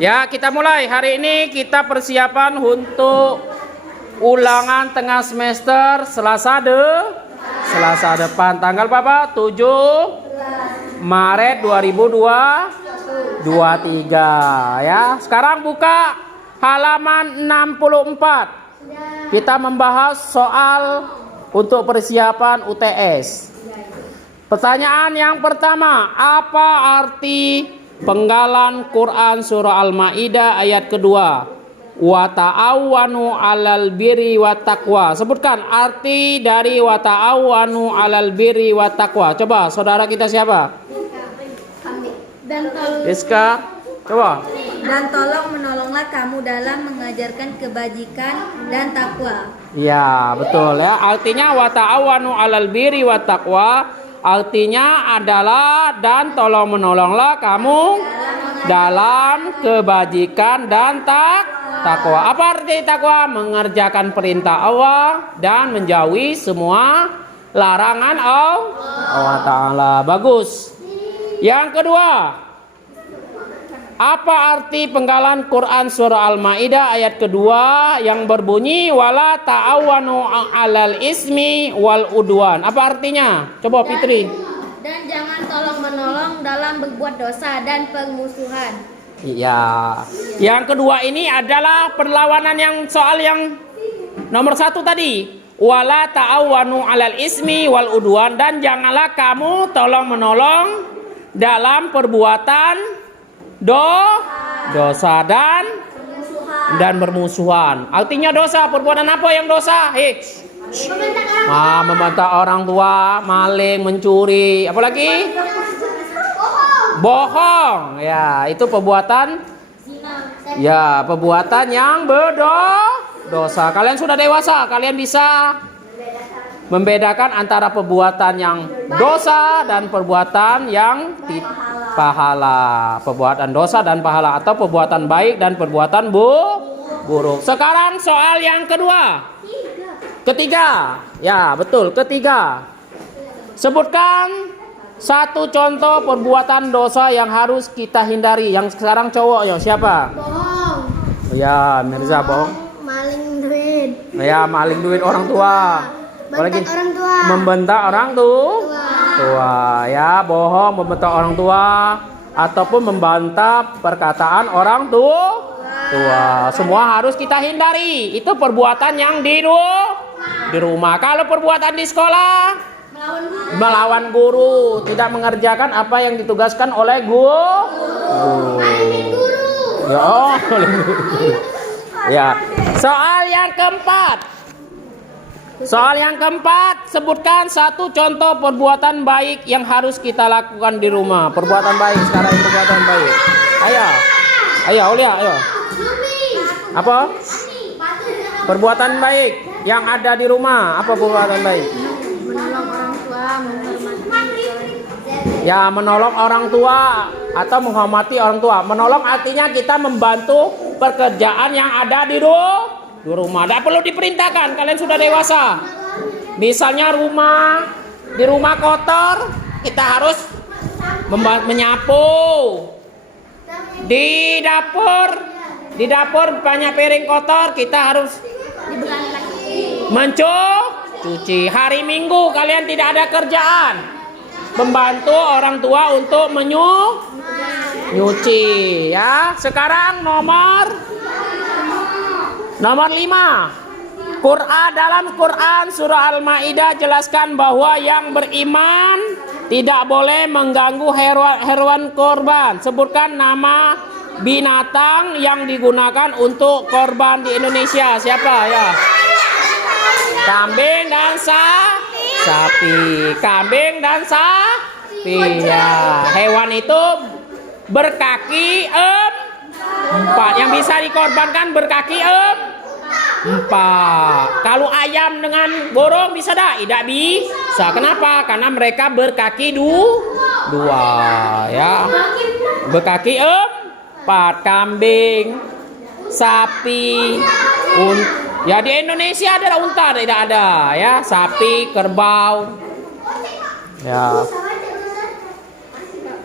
Ya, kita mulai. Hari ini kita persiapan untuk ulangan tengah semester Selasa depan. Tanggal berapa? 7 Maret 2023 ya. Sekarang buka halaman 64. Kita membahas soal untuk persiapan UTS. Pertanyaan yang pertama, apa arti penggalan Quran surah Al-Maidah ayat kedua? Wa ta'awwanu 'alal birri wat taqwa. Sebutkan arti dari wa ta'awwanu 'alal birri wat taqwa. Coba saudara kita siapa? Rizka. Coba. Dan menolonglah kamu dalam mengajarkan kebajikan dan takwa. Ya, betul ya. Artinya wa ta'awwanu 'alal birri wat taqwa. Artinya adalah dan tolong menolonglah kamu dalam kebajikan dan takwa. Apa arti takwa? Mengerjakan perintah Allah dan menjauhi semua larangan Allah Ta'ala. Bagus. Yang kedua, apa arti penggalan Quran surah Al-Maidah ayat kedua yang berbunyi wala ta'awanu 'alal ismi wal udwan? Apa artinya? Coba Fitri. Dan jangan tolong menolong dalam berbuat dosa dan permusuhan. Iya. Yang kedua ini adalah perlawanan yang soal yang nomor satu tadi. Wala ta'awanu 'alal ismi wal udwan, dan janganlah kamu tolong menolong dalam perbuatan dosa dan bermusuhan. Artinya dosa, perbuatan apa yang dosa? Membantah orang tua, maling, mencuri, apalagi bohong. Ya, itu perbuatan. Ya, perbuatan yang berdosa. Kalian sudah dewasa, kalian bisa membedakan antara perbuatan yang dosa dan perbuatan yang pahala. Perbuatan dosa dan pahala, atau perbuatan baik dan perbuatan buruk. Sekarang soal yang ketiga. Ya, betul, ketiga. Sebutkan satu contoh perbuatan dosa yang harus kita hindari. Yang sekarang cowok ya, siapa? Bohong. Ya, Mirza bohong. Maling duit. Ya, maling duit orang tua. Apalagi Orang tua. membentak orang tua. Ya, bohong, membentak orang tua, ataupun membantah perkataan orang tua. Semua harus kita hindari. Itu perbuatan yang di rumah. Kalau perbuatan di sekolah, melawan guru, tidak mengerjakan apa yang ditugaskan oleh guru. Ya, soal yang keempat, sebutkan satu contoh perbuatan baik yang harus kita lakukan di rumah. Perbuatan baik sekarang, perbuatan baik. Ayo, Aulia, ayo. Apa? Perbuatan baik yang ada di rumah. Apa perbuatan baik? Menolong orang tua, menghormati. Ya, menolong orang tua atau menghormati orang tua. Menolong artinya kita membantu pekerjaan yang ada di rumah. Tidak perlu diperintahkan, kalian sudah dewasa. Misalnya di rumah kotor, kita harus menyapu. Di dapur banyak piring kotor, kita harus mencuci. Hari Minggu kalian tidak ada kerjaan, membantu orang tua untuk menyuci. Ya, sekarang nomor 5. Dalam Quran surah Al-Maidah jelaskan bahwa yang beriman tidak boleh mengganggu hewan korban. Sebutkan nama binatang yang digunakan untuk korban di Indonesia. Siapa ya? Kambing dan sapi. Kambing dan sapi. Ya, hewan itu berkaki 4. Yang bisa dikorbankan berkaki 4. Kalau ayam dengan burung bisa tidak bisa. Kenapa? Karena mereka berkaki 2 ya. Berkaki 4. Kambing, sapi, ya di Indonesia ada unta, tidak ada ya. Sapi, kerbau. Ya.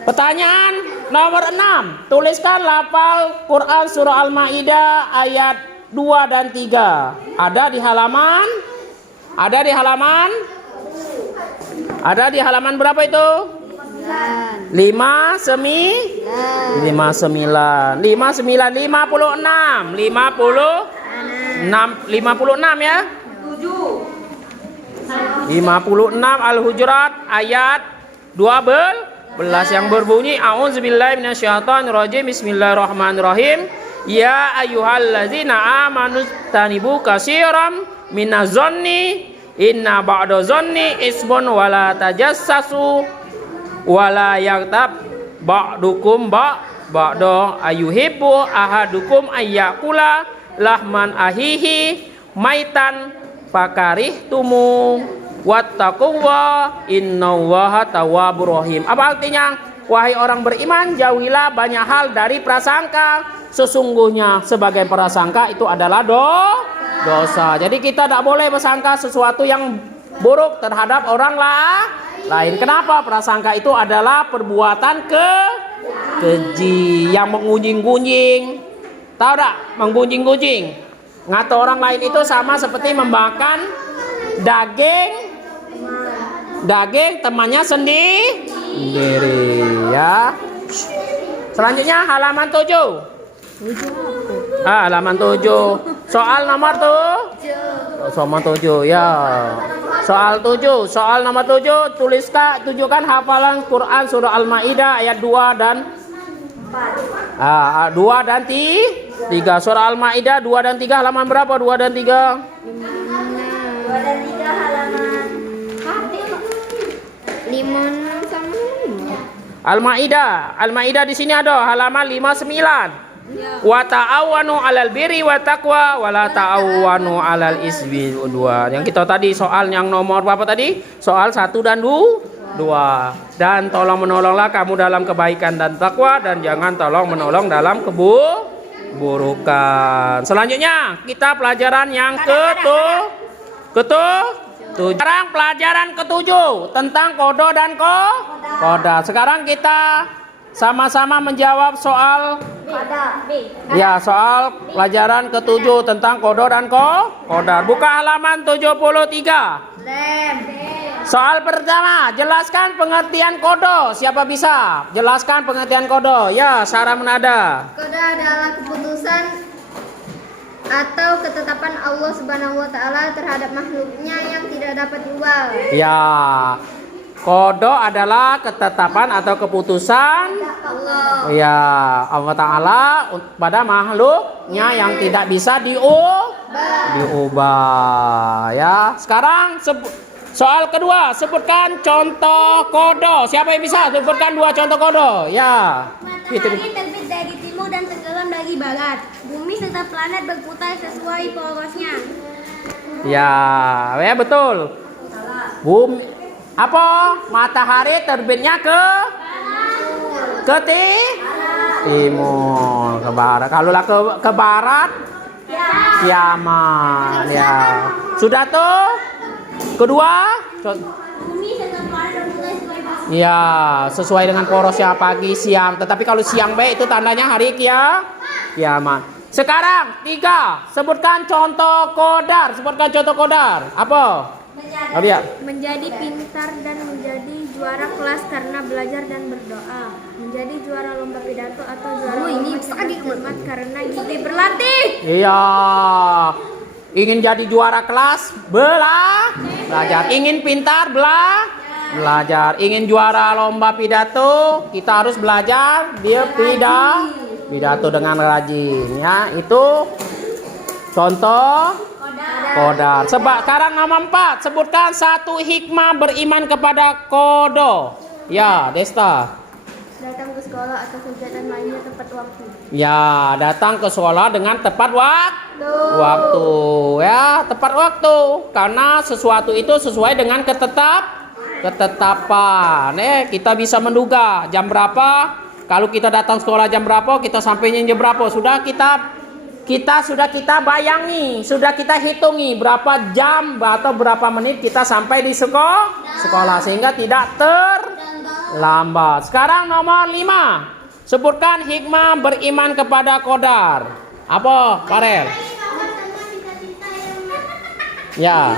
Pertanyaan nomor 6. Tuliskan lafal Quran surah Al-Maidah ayat 2 dan 3. Ada di halaman? Ada di halaman? Ada di halaman berapa itu? 59 56 56 ya. 56 Al-Hujurat ayat 12 yang berbunyi A'udzubillahi minasyaitonirrajim. Bismillahirrahmanirrahim. Ya ayyuhallazina amanu tanibu katsiran minaz-zanni inna ba'daz-zanni ismun wala tajassasu wala yaghtab ba'dukum ba'da ayyuhibbu ahadukum ayyakula lahman ahihi maitan fakarihtumu wattaqullaha innallaha tawwabur rahim. Apa artinya? Wahai orang beriman, jauhilah banyak hal dari prasangka. Sesungguhnya sebagai prasangka itu adalah dosa. Jadi kita tidak boleh bersangka sesuatu yang buruk terhadap orang lain. Kenapa? Prasangka itu adalah perbuatan keji yang menggunjing-gunjing. Tahu tak? Menggunjing-gunjing. Ngatur orang lain itu sama seperti membakar daging temannya sendiri ya. Selanjutnya halaman 7. Halaman 7. Soal nomor Soal 7 ya. Soal 7. Soal nomor 7 tunjukkan hafalan Quran surah Al-Maidah ayat 2 dan 2 dan 3. Surah Al-Maidah 2 dan 3 halaman berapa? 2 dan 3. 2 dan 3 halaman 5 sama 5. Al-Maidah di sini ada halaman 59. Wa ta'awanu 'alal birri wa taqwa wa la ta'awanu 'alal ismi 2. Yang kita tadi soal yang nomor berapa tadi? Soal 1 dan 2. Dan tolong menolonglah kamu dalam kebaikan dan takwa dan jangan tolong menolong dalam keburukan. Selanjutnya kita pelajaran yang sekarang pelajaran ke-7 tentang kodo dan koda. Sekarang kita sama-sama menjawab soal ya, soal pelajaran ke-7 tentang kodo dan koda. Buka halaman 73. Soal pertama, jelaskan pengertian kodo. Siapa bisa? Jelaskan pengertian kodo. Ya, Sarah Menada. Kodo adalah keputusan atau ketetapan Allah Subhanahu wa taala terhadap makhluknya yang tidak dapat diubah. Ya. Kodo adalah ketetapan atau keputusan Allah. Ya, Allah Ta'ala pada makhluknya yang tidak bisa diubah. Ya, sekarang soal kedua, sebutkan contoh kodo. Siapa yang bisa sebutkan 2 contoh kodo? Ya. Matahari terbit dari timur dan tenggelam dari barat. Bumi serta planet berputar sesuai porosnya. Ya, betul. Bumi apa? Matahari terbitnya ke timur, ke barat. Kalau ke barat, kiamat. Ya, sudah tuh. Kedua, ya, sesuai dengan porosnya pagi, siang. Tetapi kalau siang baik itu tandanya hari kiamat. Sekarang 3, sebutkan contoh kodar. Sebutkan contoh kodar. Apa? Menjadi pintar dan menjadi juara kelas karena belajar dan berdoa. Menjadi juara lomba pidato atau juara lomba cermat karena gigih berlatih. Iya. Ingin jadi juara kelas, belajar. Ingin pintar, belajar. Ingin juara lomba pidato, kita harus belajar dia pidato dengan rajin. Ya, itu contoh kodar. Sekarang nomor 4, sebutkan 1 hikmah beriman kepada kodo. Ya, Desta. Datang ke sekolah atau kegiatan lainnya tepat waktu. Ya, datang ke sekolah dengan tepat waktu. Ya, tepat waktu. Karena sesuatu itu sesuai dengan ketetapan. Kita bisa menduga jam berapa. Kalau kita datang sekolah jam berapa, kita sampainya jam berapa. Sudah kita bayangi, sudah kita hitungi berapa jam atau berapa menit kita sampai di sekolah sehingga tidak terlambat. Sekarang nomor 5. Sebutkan hikmah beriman kepada qadar. Apa, Farel? Ya.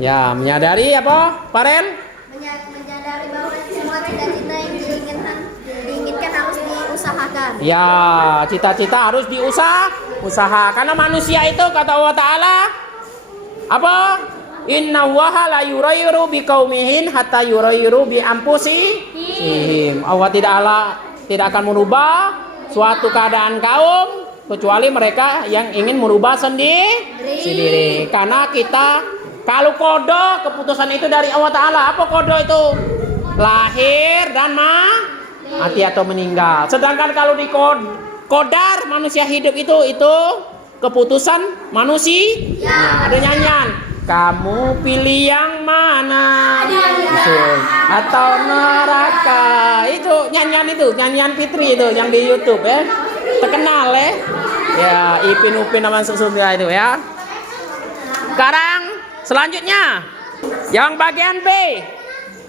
Ya, menyadari apa, Farel? Menyadari bahwa semua cita-cita yang diinginkan harus diusahakan. Ya, cita-cita harus usaha. Karena manusia itu kata Allah Ta'ala apa? Inna waha la yurayru bi qaumihin hatta yurayru bi anfusihim. Allah tidak akan merubah suatu keadaan kaum kecuali mereka yang ingin merubah sendiri. Karena kita kalau kodo keputusan itu dari Allah Ta'ala. Apa kodo itu? Lahir dan mati atau meninggal. Sedangkan kalau di kodar manusia hidup itu keputusan manusia. Nah, ada nyanyian. Kamu pilih yang mana? Atau neraka? Itu nyanyian Fitri itu yang di YouTube ya. Terkenal ya. Ya, Ipin Upin sama Susumya itu ya. Sekarang selanjutnya yang bagian B.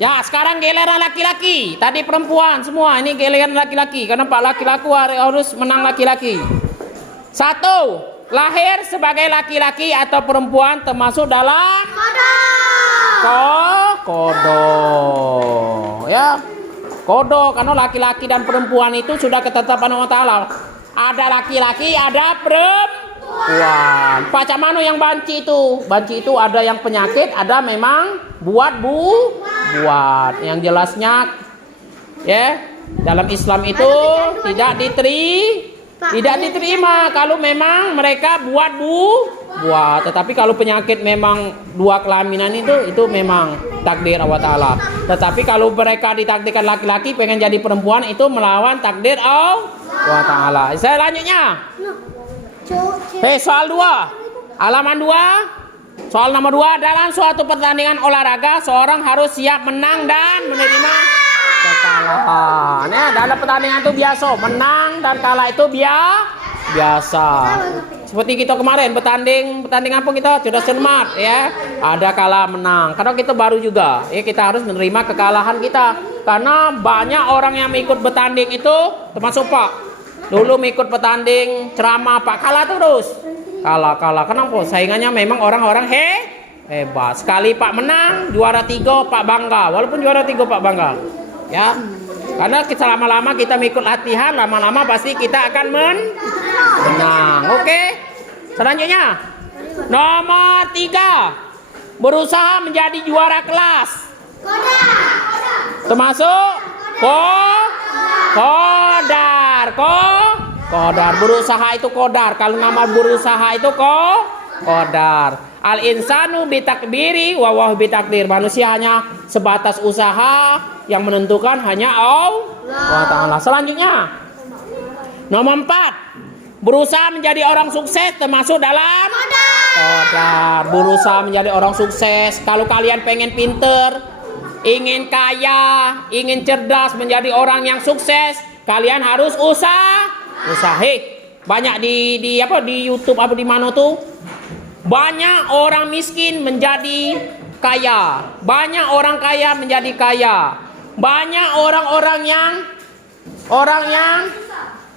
Ya, sekarang giliran laki-laki. Tadi perempuan semua, ini giliran laki-laki. Karena Pak laki-laki harus menang laki-laki. 1. Lahir sebagai laki-laki atau perempuan termasuk dalam kodo. Ya. Kodo karena laki-laki dan perempuan itu sudah ketetapan Allah Ta'ala. Ada laki-laki, ada perempuan. Pacar mana yang banci itu? Banci itu ada yang penyakit, ada memang buat. Yang jelasnya ya, dalam Islam itu tidak diterima kalau memang mereka buat. Tetapi kalau penyakit memang dua kelaminan itu memang takdir Allah Ta'ala. Tetapi kalau mereka ditakdirkan laki-laki pengen jadi perempuan itu melawan takdir Allah Ta'ala. Selanjutnya soal 2 halaman 2. Soal nomor 2, dalam suatu pertandingan olahraga seorang harus siap menang dan menerima kekalahan. Ya, dalam pertandingan itu biasa menang dan kalah itu biasa. Seperti kita kemarin pertandingan pun kita sudah cermat ya. Ada kalah menang. Karena kita baru juga, ya kita harus menerima kekalahan kita. Karena banyak orang yang ikut bertanding itu termasuk Pak. Dulu ikut bertanding ceramah Pak kalah terus. Kalah. Kenapa? Saingannya memang orang-orang hebat. Sekali Pak menang, juara 3 Pak bangga. Walaupun juara 3 Pak bangga. Ya. Karena lama-lama kita mengikut latihan, lama-lama pasti kita akan menang. Oke. Selanjutnya. Nomor 3. Berusaha menjadi juara kelas. Termasuk Kodar. Berusaha itu kodar. Kalau nama berusaha itu kodar. Al insanu bitakdiri wa wahu bitakdir. Manusia hanya sebatas usaha, yang menentukan hanya Allah Ta'ala. Selanjutnya nomor 4. Berusaha menjadi orang sukses termasuk dalam kodar. Berusaha menjadi orang sukses. Kalau kalian pengen pinter, ingin kaya, ingin cerdas, menjadi orang yang sukses, kalian harus usaha. Banyak di YouTube apa di mana tuh? Banyak orang miskin menjadi kaya. Banyak orang kaya menjadi kaya. Banyak orang yang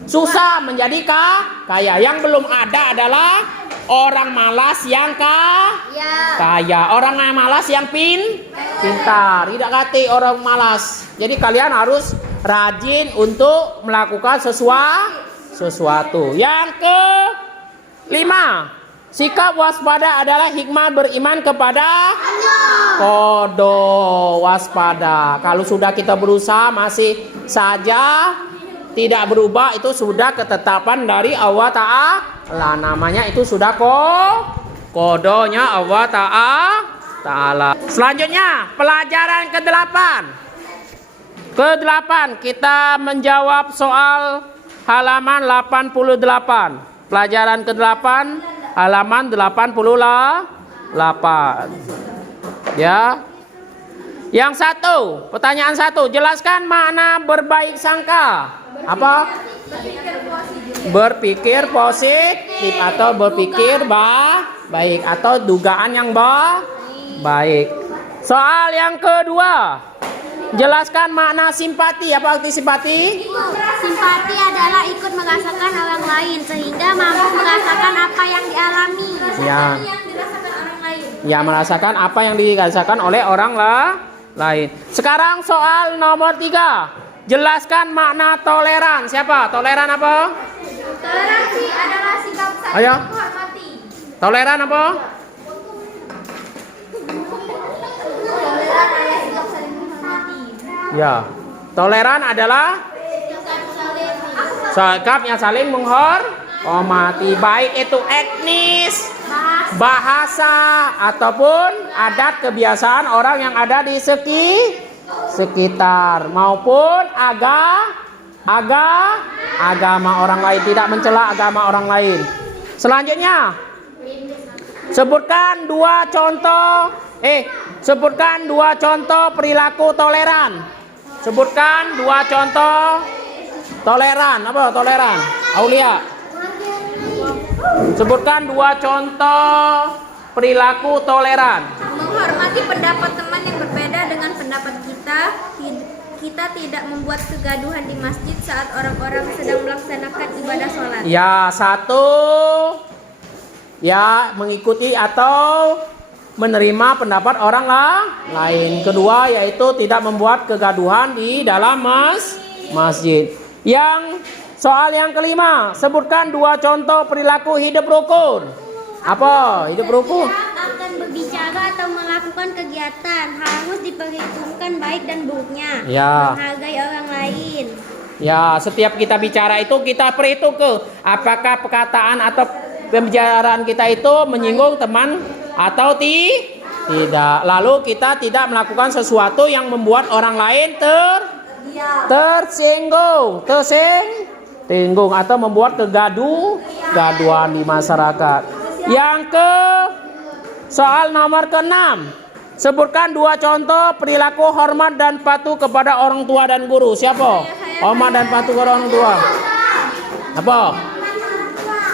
susah menjadi kaya. Yang belum ada adalah orang malas yang kaya. Orang yang malas yang pintar. Tidak kata orang malas. Jadi kalian harus rajin untuk melakukan sesuatu. Yang ke-5, sikap waspada adalah hikmah beriman kepada kodo. Waspada. Kalau sudah kita berusaha masih saja tidak berubah, itu sudah ketetapan dari Allah Ta'ala. Namanya itu sudah kodonya Allah Ta'ala. Selanjutnya pelajaran ke-8. Kita menjawab soal halaman 88. Pelajaran ke-8 halaman 88. Ya. Yang 1, pertanyaan 1, jelaskan makna berbaik sangka. Apa? Berpikir positif atau berpikir baik atau dugaan yang baik. Soal yang kedua, Jelaskan makna simpati. Apa arti simpati? Simpati adalah ikut merasakan orang lain sehingga mampu merasakan apa yang dialami. Ya. Yang dirasakan orang lain. Ya, merasakan apa yang dirasakan oleh orang lain. Sekarang soal nomor 3. Jelaskan makna toleran. Siapa? Toleran apa? Toleransi adalah sikap saling Ayo. menghormati. Toleran apa? Toleran adalah sikap saling menghormati. Ya. Toleran adalah sikap yang saling menghormati, baik itu etnis, bahasa ataupun adat kebiasaan orang yang ada di sekitar maupun agama orang lain, tidak mencela agama orang lain. Selanjutnya, sebutkan dua contoh perilaku toleran. Sebutkan 2 contoh toleran. Apa toleran? Aulia. Sebutkan 2 contoh perilaku toleran. Menghormati pendapat teman yang berbeda dengan pendapat kita. Kita tidak membuat kegaduhan di masjid saat orang-orang sedang melaksanakan ibadah sholat. Ya, 1. Ya, mengikuti atau menerima pendapat orang lain. Kedua, yaitu tidak membuat kegaduhan di dalam masjid. Soal yang kelima, sebutkan 2 contoh perilaku hidup rukun. Apa hidup rukun? Akan berbicara atau melakukan kegiatan harus diperhitungkan baik dan buruknya. Ya. Menghargai orang lain. Ya, setiap kita bicara itu kita perhitung apakah perkataan atau pembicaraan kita itu menyinggung teman atau tidak. Lalu kita tidak melakukan sesuatu yang membuat orang lain tersinggung atau membuat kegaduhan di masyarakat. Soal nomor ke-6. Sebutkan 2 contoh perilaku hormat dan patuh kepada orang tua dan guru. Siapa? Hormat dan patuh kepada orang tua. Apa?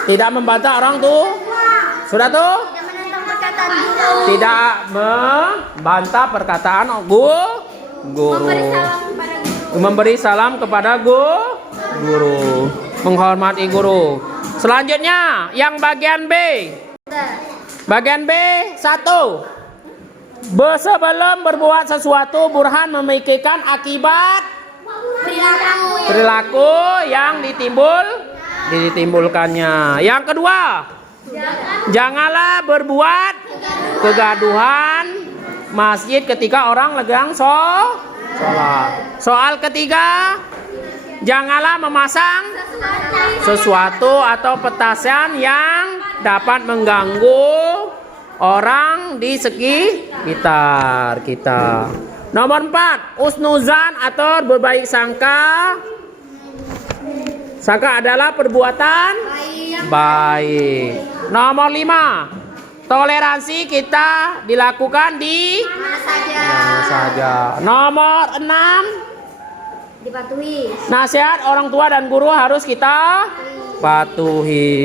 Tidak membantah orang tua. Sudah tuh? Tidak membantah perkataan guru. Memberi salam kepada guru. Menghormati guru. Selanjutnya, yang bagian B. Bagian B 1. Sebelum berbuat sesuatu, Burhan memikirkan akibat perilaku yang ditimbulkannya. Yang kedua, janganlah berbuat kegaduhan masjid ketika orang sedang sholat. Soal ketiga, janganlah memasang sesuatu atau petasan yang dapat mengganggu orang di sekitar kita. Nomor 4, usnuzan atau berbaik sangka. Sangka adalah perbuatan baik. Nomor 5, toleransi kita dilakukan di mana saja. Nomor 6, dipatuhi. Nasihat orang tua dan guru harus kita patuhi.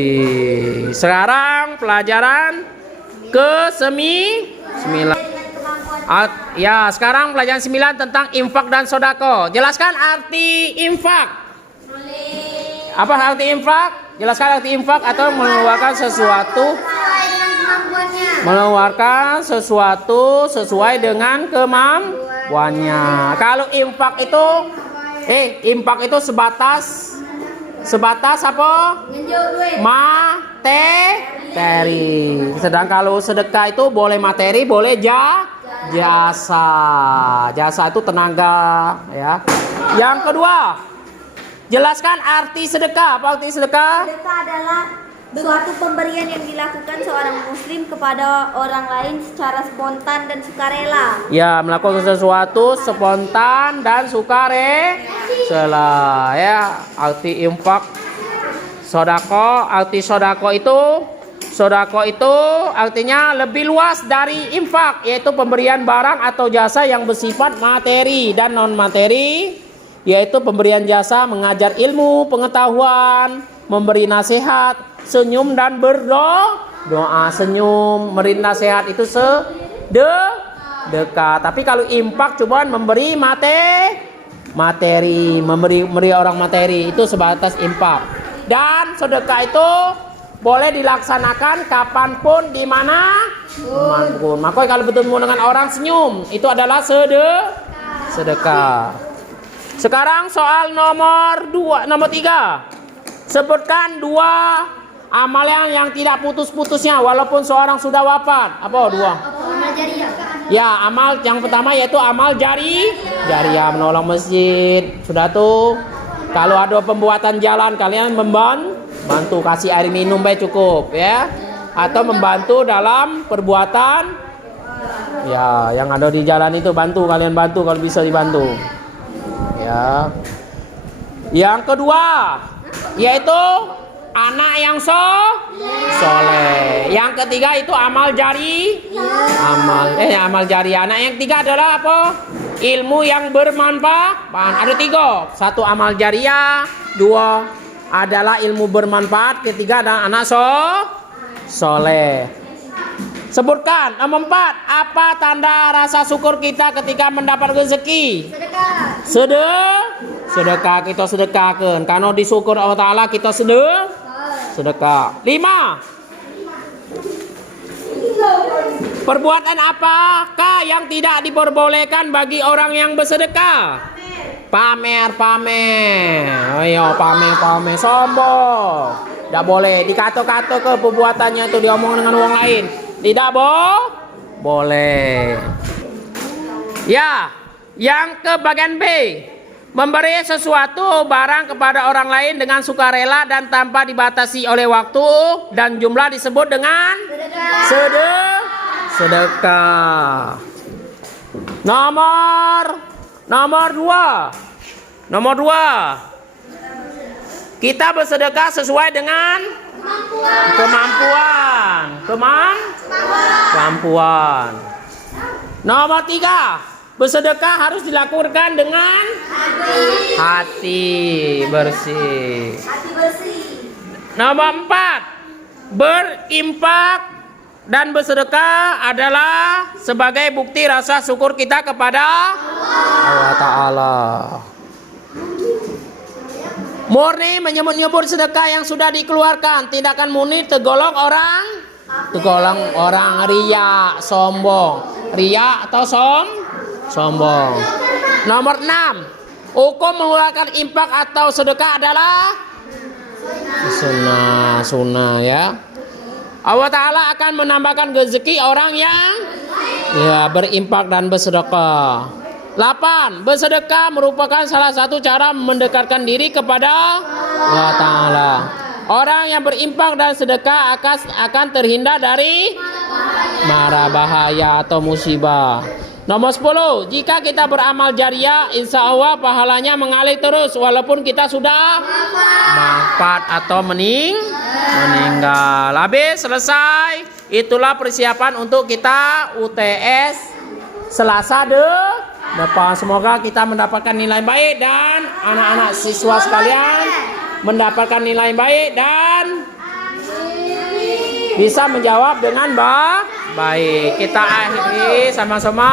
Sekarang pelajaran ke-9. Ya, sekarang pelajaran 9 tentang infak dan sodako. Jelaskan arti infak. Apa arti infak? Jelaskan arti infak atau mengeluarkan sesuatu sesuai dengan kemampuannya. Kalau infak itu sebatas apa? Materi. Sedang kalau sedekah itu boleh materi, boleh jasa. Jasa itu tenaga, ya. Yang kedua, jelaskan arti sedekah. Apa arti sedekah? Sedekah adalah suatu pemberian yang dilakukan seorang muslim kepada orang lain secara spontan dan sukarela. Ya, melakukan sesuatu spontan dan sukarela. Ya, arti infak. Arti sodako itu artinya lebih luas dari infak, yaitu pemberian barang atau jasa yang bersifat materi dan non materi, yaitu pemberian jasa mengajar ilmu, pengetahuan, memberi nasihat, senyum dan berdoa. Senyum, memberi nasihat itu dekat. Tapi kalau infak cuma memberi materi, memberi orang materi, itu sebatas infak. Dan sedekah itu boleh dilaksanakan kapanpun, di mana pun. Makanya kalau bertemu dengan orang senyum, itu adalah sedekah. Sekarang soal nomor 3. Sebutkan 2 amalan yang tidak putus-putusnya walaupun seorang sudah wafat. Apa 2? Amal jariah. Ya, amal yang pertama yaitu amal jariah, menolong masjid. Sudah tuh. Kalau ada pembuatan jalan, kalian membantu kasih air minum baik cukup ya. Atau membantu dalam perbuatan ya yang ada di jalan itu, kalian bantu kalau bisa dibantu. Ya. Yang kedua yaitu anak yang soleh. Yang ketiga itu amal jariah. Anak yang ketiga adalah apa? Ilmu yang bermanfaat. Ada 3. 1 amal jariah, 2 adalah ilmu bermanfaat, ketiga adalah anak soleh. Sebutkan nomor 4. Apa tanda rasa syukur kita ketika mendapat rezeki? Sedekah. Kita sedekahkan. Karena disyukur Allah Ta'ala kita sedekah. 5. Perbuatan apakah yang tidak diperbolehkan bagi orang yang bersedekah? Pamer. Ayo pamer, sombong. Tidak boleh. Dikata-kata ke perbuatannya itu diomong dengan orang lain. Tidak boleh. Ya, yang ke bagian B. Memberi sesuatu barang kepada orang lain dengan sukarela dan tanpa dibatasi oleh waktu dan jumlah disebut dengan sedekah. Nomor 2. Kita bersedekah sesuai dengan kemampuan. Nomor 3. Bersedekah harus dilakukan dengan hati bersih. Nomor 4. Berimpak dan bersedekah adalah sebagai bukti rasa syukur kita kepada Allah Ta'ala. Murni menyebut-nyebut sedekah yang sudah dikeluarkan. Tindakan murni tergolong orang riya, sombong. Riya atau sombong. Nomor 6. Hukum mengeluarkan infak atau sedekah adalah sunnah ya. Allah Ta'ala akan menambahkan rezeki orang yang berimpak dan bersedekah. 8. Bersedekah merupakan salah satu cara mendekatkan diri kepada Allah Ta'ala. Orang yang berimpak dan sedekah akan terhindar dari mara bahaya atau musibah. Nomor 10. Jika kita beramal jariah, insya Allah pahalanya mengalir terus walaupun kita sudah wafat atau meninggal. Habis, selesai. Itulah persiapan untuk kita UTS Selasa depan. Semoga kita mendapatkan nilai baik dan anak-anak siswa sekalian mendapatkan nilai baik dan bisa menjawab dengan baik. Kita akhiri sama-sama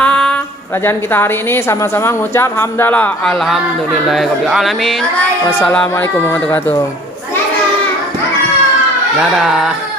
pelajaran kita hari ini, sama-sama mengucap hamdalah alhamdulillahirabbil alamin. Wassalamualaikum warahmatullahi wabarakatuh. Dadah.